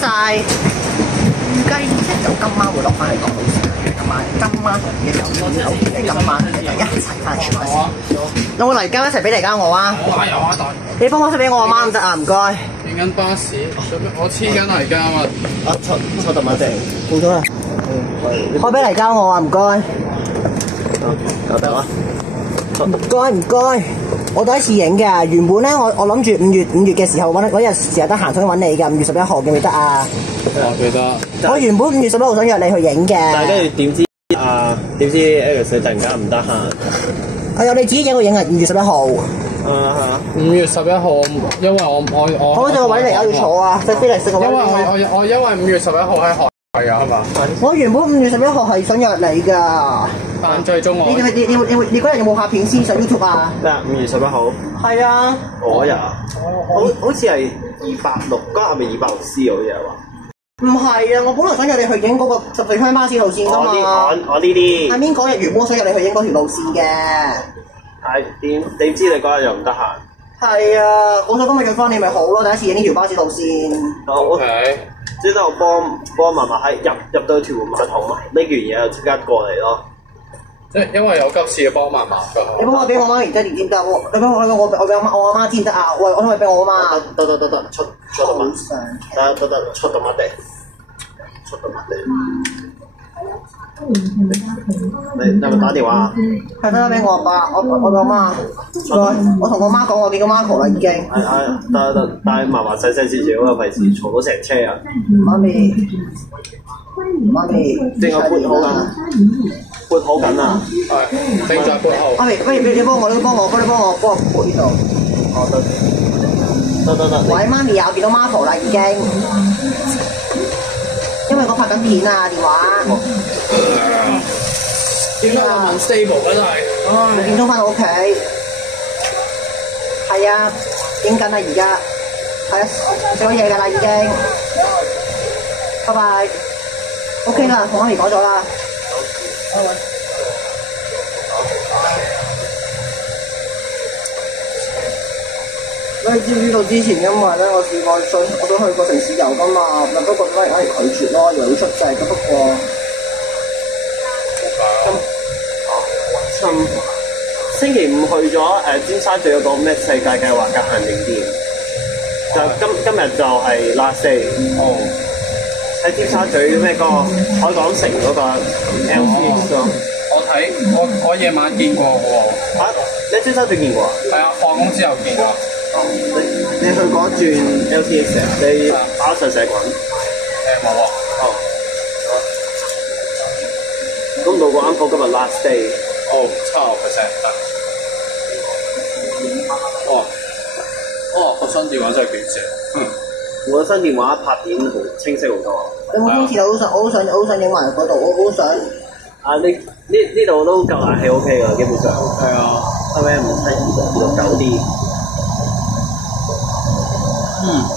晒。預計就今晚會落翻去港島市嘅，今晚同嘅時候見到你今晚就一齊翻荃灣市。有冇嚟交一齊俾嚟交我啊？我有啊，但你幫我寫俾我阿媽唔得啊？唔該。影緊巴士，我黐緊嚟交啊！坐特馬定冇咗啦。開俾嚟交我啊！唔該。搞掂啦。唔該，我第一次影嘅。原本咧，我諗住五月嘅時候嗰日成日得閒想揾你㗎。5月11號記唔記得啊？我記得。我原本5月11號想約你去影嘅。但係跟住點知Alex 突然間唔得閒。我有你自己影個影啊！5月11號。 5月11號，因為我好就個位嚟啊，要坐啊，即係飛嚟食個位。因為5月11號喺海㗎係嘛？我原本5月11號係想約你㗎。但最終我你嗰日有冇拍片先上 YouTube 啊？咩啊？5月11號。係啊。嗰日啊，好似係260，嗰日係咪260C 好似係話？唔係啊，我本來想約你去影嗰個十字鄉巴士路線㗎嘛。我呢啲。下面嗰日原本想約你去影嗰條路線嘅。係點知你嗰日又唔得閒？係啊，我想今日約翻你咪好咯，第一次影呢條巴士路線。OK。即係我幫嫲嫲喺入到屯門碼頭啊，拎完嘢就即刻過嚟咯。即係因為有急事要幫嫲嫲㗎。你幫我俾我媽咪得點得？你幫我阿媽先得啊！喂，我可唔可以俾我阿媽？得，出到乜？得，出到乜地？出到乜地？你係咪打電話啊？係得俾我阿爸，我阿媽。我同我媽講，我見過 Marco 啦已經。得，但係嫲嫲細少少啊，費事嘈到成車啊！媽咪，正我撥好緊，撥好緊啊！係，正在撥號。媽咪，不如你幫我撥呢度。哦，得。喂，媽咪又見到 Marco 啦已經。因為我拍緊片啊電話。點解我問 stable 嘅都係？6點鐘翻到屋企。係啊，影緊啊而家。係啊，食咗嘢㗎啦已經。拜拜。OK 啦，同媽咪講咗啦。你知唔知道之前因為咧，我試過我想去個城市遊㗎嘛，但不過都係拒絕咯，以為會出世嘅，不過。星期五去咗尖沙咀有個咩世界計劃嘅限定店，就今日就係 last day。哦。喺尖沙咀咩嗰個海港城嗰個 LPX 咯。我夜晚見過喎。嚇！你喺尖沙咀見過啊？係啊，放工之後見過。你去嗰轉 LTX 啊？你打上社群？冇喎。哦。咁到嗰間鋪今日 last day。哦，70%得。個新電話真係幾正。我新電話拍片好清晰好多。有冇空調？我好想影埋嗰度，我好想。啊！呢度都夠冷氣 OK 㗎，基本上。係啊。7M726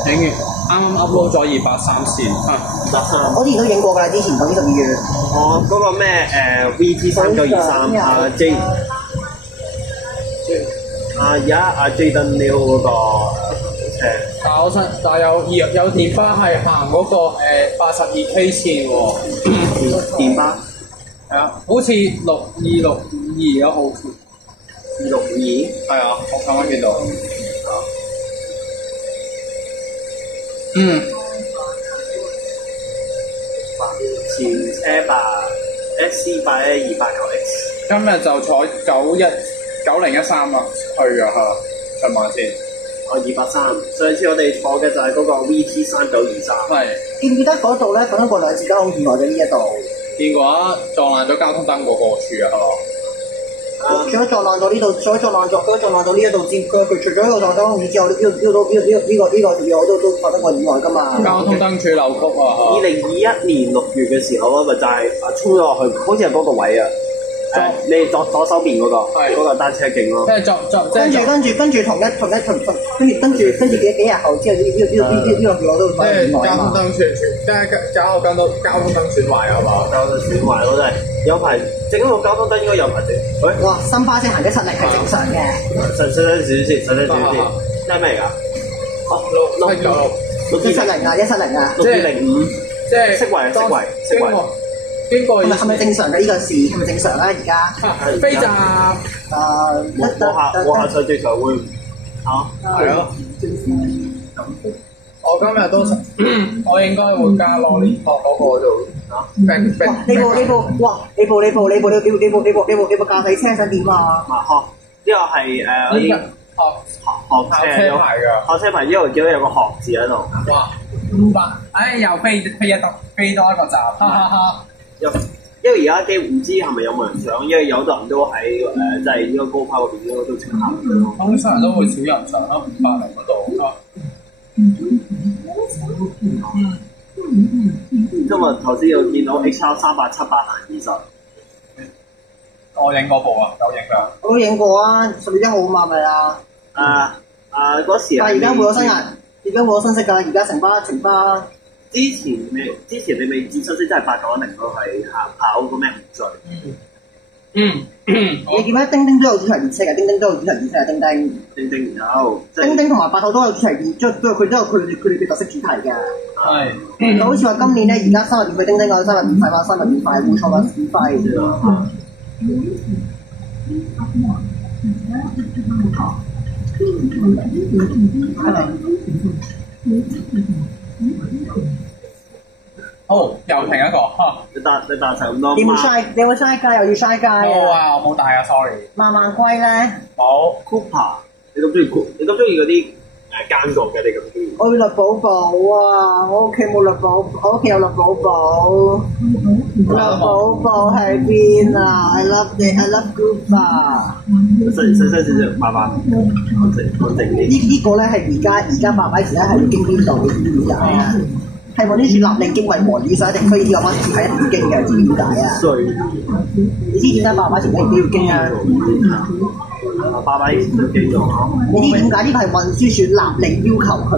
影完啱啱 upload 咗283線。283。我之前都影過㗎啦，之前嗰啲12月。哦，嗰個咩VT3923阿 J。而家阿 J 登 New 嗰個但係有電巴係行嗰個82K 線喎。電巴係啊，好似62652啊，好似262。係啊，我啱啱見到。前車吧 SC8128X。今日就坐9013啊，去啊嚇，上馬先。283。上次我哋坐嘅就係嗰個 VT3923。係。記唔記得嗰度咧發生過2次交通意外嘅呢一度？見過啊，撞爛咗交通燈嗰個處啊，係嘛？除咗撞爛咗呢度，再撞爛咗呢一度之佢除咗呢個撞交通之後，呢個我都發生過意外㗎嘛。交通燈柱扭曲啊！2021年6月嘅時候咪就係衝咗落去，好似係嗰個位啊。你左手邊嗰個，嗰個單車徑咯。跟住幾日後之後呢個我都發生意外啊嘛。交通燈損壞啊嘛？交通損壞咯，真係有排整嗰個交通燈應該有排整。喂，哇！新巴士行得7力係正常嘅。細聲少少先，細聲少少先。聽咩嚟㗎？ 170啊，170啊， 6.05，即係釋圍。經過係咪正常嘅呢個事？係咪正常啊？而家飛站我下賽正常會係咯。我今日都我應該會加攞連托嗰個度哇！呢部哇！呢部駕駛車想點啊？呢個係嗰啲學車牌㗎，學車牌，因為見到有個學字喺度。哇！500，又飛多一個站，哈哈哈！因為而家機唔知係咪有冇人上，因為有啲人都喺即係呢個高拋嗰邊都請客嘅咯。通常都會少人上咯，500嗰度。今日頭先有見到 XR 300、700行20。我影嗰部啊，有影㗎。我都影過啊，10月1號嘛，咪啊？嗰時但係而家冇咗新顏，而家冇咗新色㗎，而家成巴。之前你未知新色真係890都係跑個咩唔醉。你見咩？叮叮都有主題列車嘅，叮叮都有主題列車啊，叮叮。叮叮有。叮叮同埋8號都有主題列，佢都有佢哋嘅特色主題嘅。係。就好似話今年咧，而家生日免費叮叮啊，生日免費嘛，生日免費，冇錯啦，免費。好，又停一個嚇。你搭成咁多。你有冇嘥街？又要嘥街啊？冇啊，我冇帶啊 ，sorry。慢慢龜咧。冇。Cooper，你咁中意嗰啲奸角嘅？你咁中意？我要樂寶寶啊！我屋企冇樂寶，我屋企有樂寶寶。樂寶寶喺邊啊 ？I love Cooper。細少，慢慢。我整呢個咧係而家爸爸時咧係要經邊度？你知唔知點解啊？係揾呢處立令經為王以上一定需要呢個班係一定要經嘅，知唔知點解啊？你知點解爸爸前一定要經啊？爸爸以前都經咗。你知點解呢個係運輸署立令要求佢，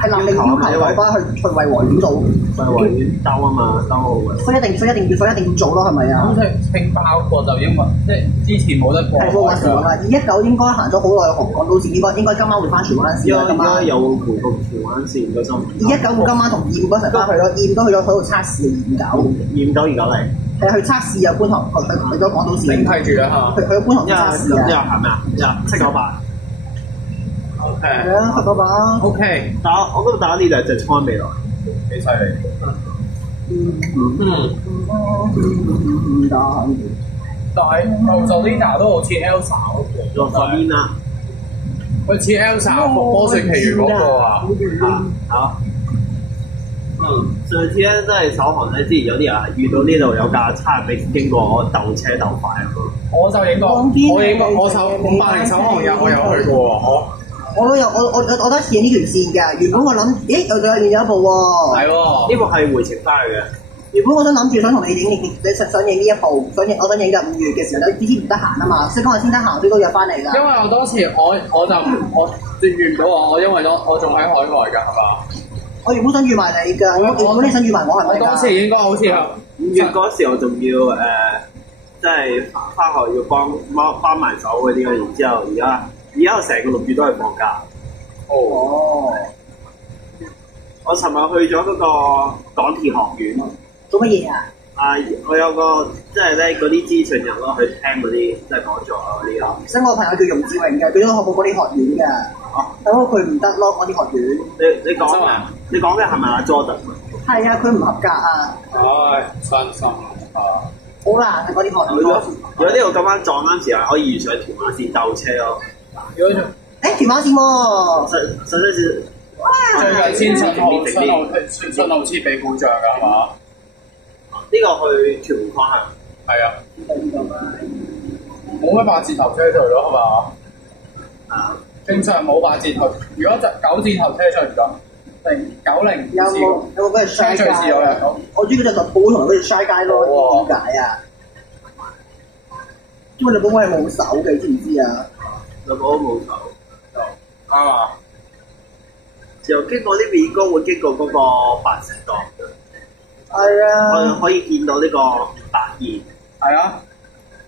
係立令要求爸爸去為王院做，為王院兜啊嘛，兜所以一定要做咯，係咪啊？好似聽包過就因為即係之前冇得過。係冇話啦，219應該行咗好耐嘅港島線，應該今晚會翻荃灣線啦。今晚有回復荃灣線嗰陣。219會今晚同259一齊翻去咯，259去咗度測試259而家嚟。係去測試啊，觀塘去咗港島線。你睇住啊嚇。去咗觀塘測試啊。之後係咩啊？798。OK。係啊，798。OK。我覺得打呢兩隻倉未來幾犀利。但係Rosalina都好似 Elsa 嗰個。Rosalina。佢似 Elsa 魔術奇緣嗰個啊。上次咧真係首航咧，之前有啲人遇到呢度有架差人俾經過，我鬥車鬥快咁。我就影過，我580首航日我有去過喎，我都有，我第一次影呢條線嘅。原本我諗，咦，有一部喎。係喎。呢部係回程翻去嘅。原本我想諗住想同你影，你想影呢一部，我想影嘅5月嘅時候，你知唔得閒啊嘛，所以今日先得閒，所以都約翻嚟㗎。因為我當時我遇唔到我因為我仲喺海外㗎，係嘛？我原本想預埋你㗎，原本你想預埋我係咪㗎？我當時應該好似係5月嗰時，我仲要即係翻學要幫埋手嗰啲咯。然之後而家成個6月都係放假。哦。我尋日去咗嗰個港鐵學院。做乜嘢啊？我有個即係咧嗰啲資訊人咯，去聽嗰啲即係講座啊嗰啲咯。所以我朋友叫容志榮嘅，佢都學過嗰啲學院嘅。不過佢唔得咯，嗰啲學院。你講嘅係咪阿 Jordan？係啊，佢唔合格啊。唉，傷心啊！好難啊！嗰啲學院。如果呢度咁啱撞啱時候，可以遇上屯馬線鬥車咯。如果屯馬線喎。實是。最近先信號設備故障㗎係嘛？呢個去屯門方向。係啊。冇乜8字頭車出嚟咯，係嘛？正常冇8字頭，如果就9字頭車出嚟咗，90有冇嗰隻衰街？我中意嗰隻樂寶同埋嗰隻衰街咯，點解啊？因為樂寶係冇手嘅，你知唔知啊？樂寶冇手。啱啊！就經過啲面光，會經過嗰個白石角。係啊。可以見到呢個白燕。係啊。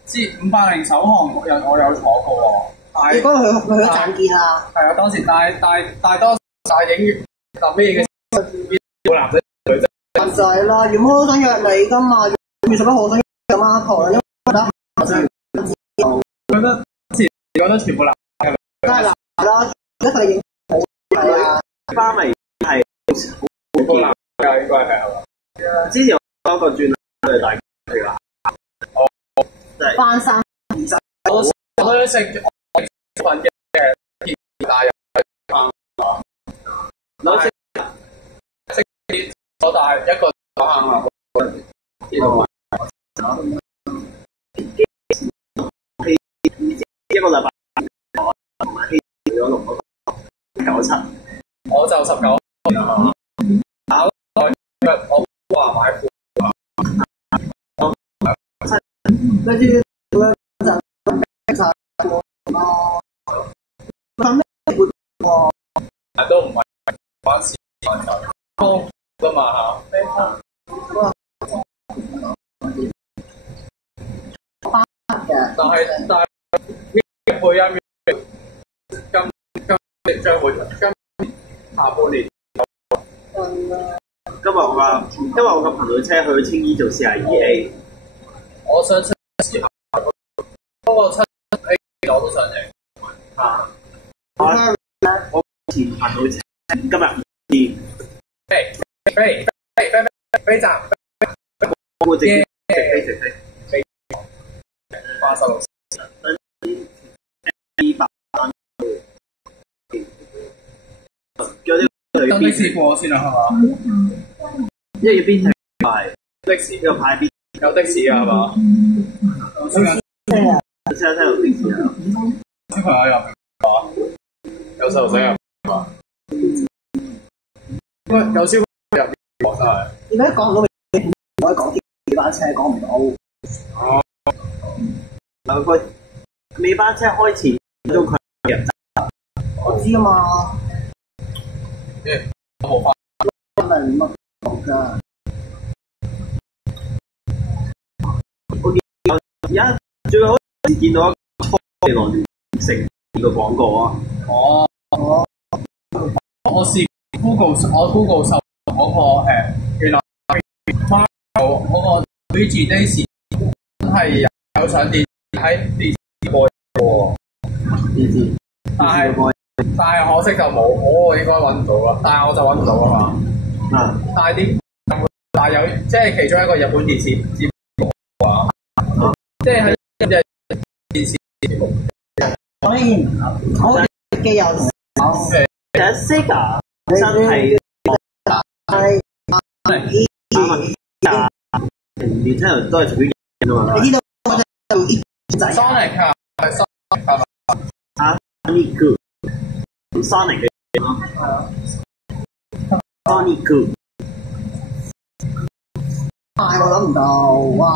580首航我有坐過喎。你嗰日去咗賺見啊？係啊，當時帶多晒影月臨尾嘅。男仔啦，原本我都想約你㗎嘛，21號我想約 Marco 啦，因為覺得全部男嘅，梗係男啦，一齊影好係啊，花咪係好多男嘅應該係嘛？之前我嗰個轉係大係啦，翻生我都食份嘅大人攞食我大一個啱啊！一個禮拜同埋希咗6個97，我就19。我話買褲跟住咁樣就逼晒咯。咁咩活喎？都唔係關事高㗎嘛嚇。但係配音今將會下半年。今日我個朋友車去青衣做 CIEA， 我想試下嗰個7A 我都想贏。我前朋友車今日飛站，我直飛86。等的士過先啦，係嘛？因為要邊停牌的士，呢個牌邊有的士㗎係嘛？車有的士啊！小朋友入面有細路仔入嘛？有小朋友入面真係。點解講到唔可以講尾班車講唔到？佢尾班車開前都佢入站，我知啊嘛。我冇法。真係乜講㗎？而家最好見到一個初地來城嘅廣告啊！我試 Google 搜嗰個原來嗰個 VG Days 係有上電喺電視播嘅喎，但係可惜就冇，我應該揾唔到啦。但係我就揾唔到啊嘛。但係有即係其中一個日本電視節目啊，即係喺電視節目。所以我嘅有其實 Sega 真係年輕人都係屬於人啊嘛。你知道我就仔 Sonic 啊，係 Sonic 啊 Sonic 嘅咯 Sonic 我諗唔到，哇！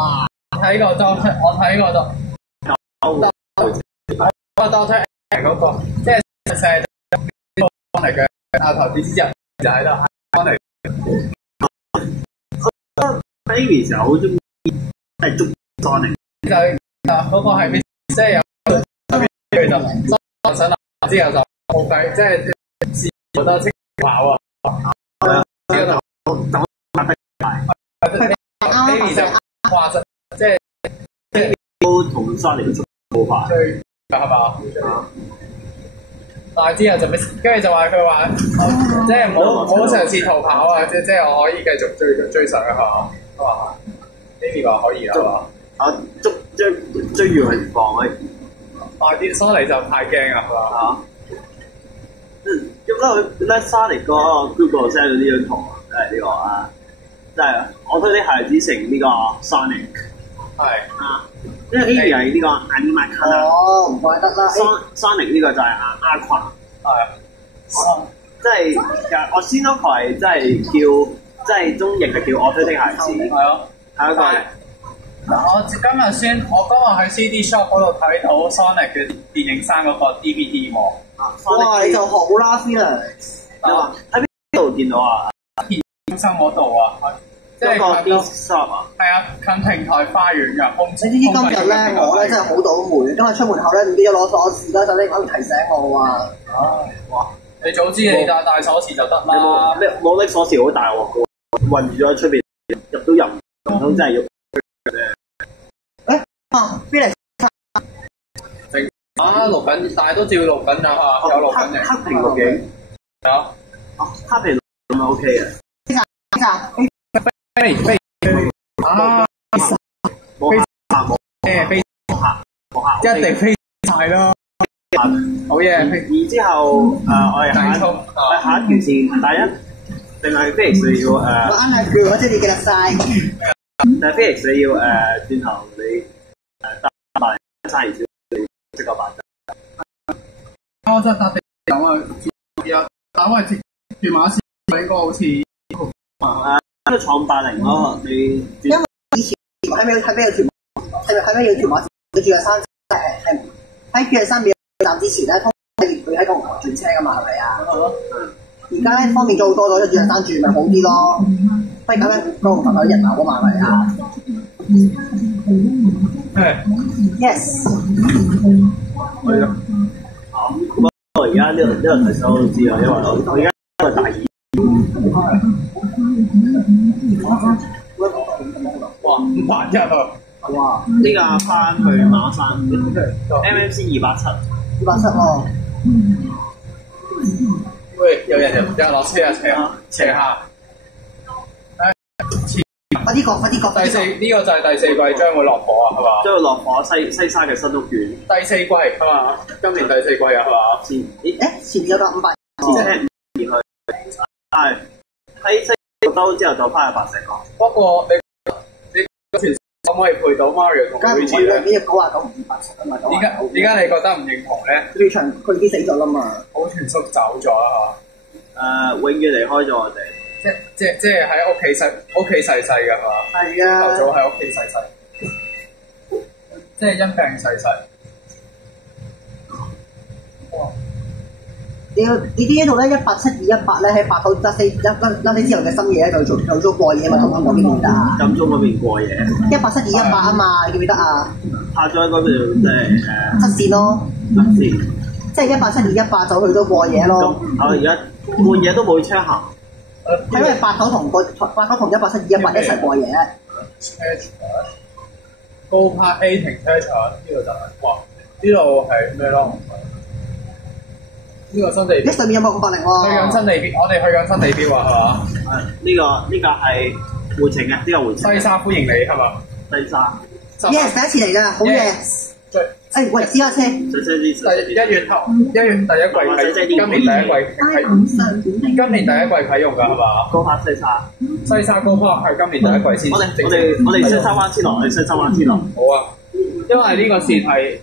我睇過多，我當睇嗰個，即係成方嚟嘅頭電視人就喺度翻嚟。睇嘅時候好中意，係中 Sonic。就嗰個係咩？即係有跟住就上嚟之後就冇計，即係試冇得識跑啊！之後就走得快。Baby 就話實即係都同 Sonic 嘅速度好快，最係嘛？但係之後就咩？跟住就話佢話，即係唔好嘗試逃跑啊！即係我可以繼續追上嘅係嘛？佢話 Baby 話可以啊嘛？追住佢唔放啊！快啲 Sonic 就太驚啊！係嘛？咁咧 Sonic 嗰個 Google send 到呢張圖啊，即係呢個啊。即係我推啲孩子成呢個 Sonic， 係啊，因為 A 係呢個 Animal 哦，唔怪得啦。Sonic 呢個就係阿群，係，即係其實我先嗰台即係叫，即係中譯係叫我推的孩子，係咯，係一個。我今日喺 CD Shop 嗰度睇到 Sonic 嘅電影3嗰個 DVD 喎。哇！你就好啦 Felix。你話喺邊度見到啊？中心嗰度啊，即係近 shop 啊，係啊，近平台花園㗎。你知唔知今日咧，我咧真係好倒霉。今日出門口咧，唔記得攞鎖匙啦，就拎翻嚟提醒我啊！唉，哇！你早知你帶鎖匙就得啦。冇拎鎖匙好大鑊㗎喎，韞住咗喺出邊。入都入唔通，真係要Felix 錄緊，但係都照錄緊啊！有錄緊嘅。黑屏錄影有。黑屏咁咪 OK 嘅。飛一定飛晒咯。好嘢！然之後我哋下一條線第一。定係 Felix 你要我啱係叫我即係你記得晒。但係 Felix 你要轉頭你搭埋三二小你即刻辦。我真係搭地咁啊！但係直住馬線應該好似都創80咯，你因為以前喺咩有條係咪要條馬線佢住喺山喺住喺山邊站之前咧，通佢喺個紅轉車噶嘛係咪啊？而家咧方便咗好多咗，住喺山住咪好啲咯。不如咁樣個紅頭有人流啊嘛係咪啊？Yes。係啊。我而家呢個提手我都知啊，因為我而家都係大二。哇，501啊！哇！呢架翻去馬山 MMC 287喎。喂，有人落車啊！斜下。快啲講。第四呢個就係第四季將會落火啊，係嘛？將會落火西沙嘅新屋苑。第四季係嘛？今年第四季啊，係嘛？前有個500，即係5年去，係喺西洲之後就翻去白石角。不過你全可唔可以配到 Mario 同 Luigi 咧？呢個99唔至80啊嘛。點解你覺得唔認同咧？佢已經死咗啦嘛。好全叔走咗啦嚇。永遠離開咗我哋。即係喺屋企細㗎嘛？係啊。頭早喺屋企細，即係因病細。哇！你知呢度咧187-218咧喺白土甩死之後嘅深夜咧就做咗過夜嘛，金鐘嗰邊記唔得啊？金鐘嗰邊過夜。187-218啊嘛，你記唔記得啊？拍咗喺嗰度即係側線咯。側線。即係187-218就去咗過夜咯。而家過夜都冇車行。係因為白頭同187-218一齊過夜。高柏 A 停車場呢個就係哇！呢度係咩咯？呢個新地標。上面有冇580喎？去緊新地標，我哋去緊新地標啊，係嘛？呢個係回程嘅，呢個回程。西沙歡迎你係嘛？西沙。Yes，第一次嚟㗎，好嘢。喂，私家車。1月頭1月第一季係今年第一季啟用㗎係嘛？高柏西沙。西沙高柏係今年第一季先。我哋西沙灣先落，西沙灣先落。好啊，因為呢個線係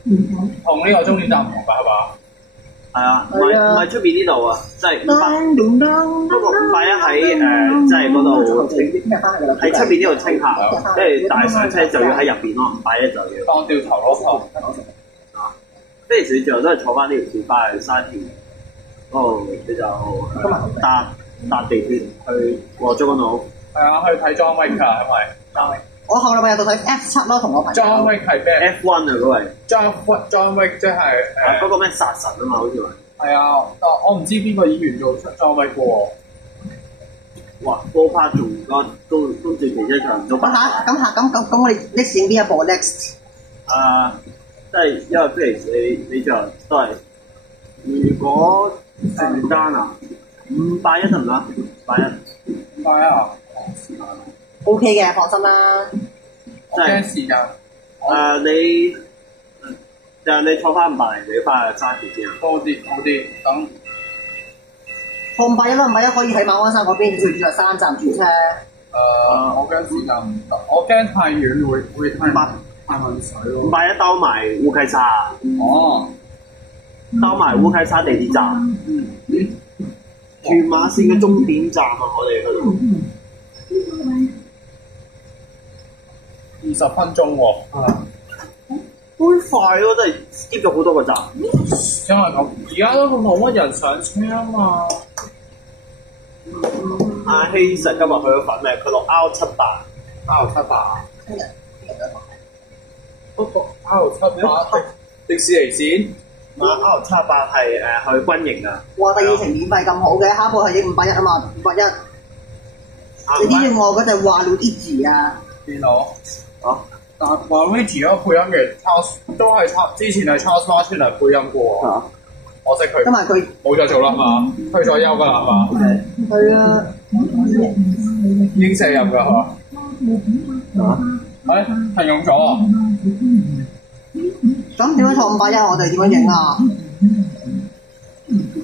同呢個終點站唔同㗎係嘛？係啊，唔係出邊呢度啊，即係不過581喺即係嗰度喺出邊呢度清客，跟住大上車就要喺入邊咯，581就要當掉頭咯。Felix最後都係坐翻呢條線翻去沙田嗰度，你就搭地鐵去過咗嗰度。係啊，去睇 John Wick 啊，因為我後禮拜日到睇 F7咯，同我朋友。John Wick 係咩 ？F1 啊，嗰位。John Wick 即係嗰個咩殺神啊嘛，好似話。係啊，我唔知邊個演員做 John Wick 喎。哇！高柏同都住其一場都。咁我哋 next 影邊一部 next？即係因為 Felix 你最後都係，如果成單啊581得唔得？581啊 ？OK 嘅，放心啦。我驚時間。你坐翻580，你翻去沙田先啊。多啲，等。放581啦，581可以喺馬鞍山嗰邊，住喺3站轉車。我驚時間唔得，我驚太遠會太問水咯。581兜埋烏溪沙。哦。兜埋烏溪沙地鐵站。屯馬線嘅終點站啊，我哋嗰度。20分鐘喎。好快咯，真係 skip 咗好多個站。因為咁，而家都冇乜人上車啊嘛。阿希實今日去咗粉咩？佢落 R78。不過 R78 迪士尼線。R78係去軍營啊。哇！第二程免費咁好嘅，下一步係影581啊嘛，581。你知我嗰陣話 Luigi 啊？邊度？啊？但話 Luigi 嗰個配音員都係之前係 Charles Martin 嚟配音嘅喎。可惜佢。今日佢冇再做啦嘛，退咗休㗎啦嘛。係啊。已經卸任㗎係嘛？停用咗啊！咁點樣坐581？我哋點樣影啊？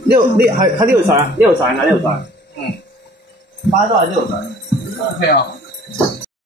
喺呢度上，呢度上㗎，呢度上。嗯。581都係呢度上。OK 啊。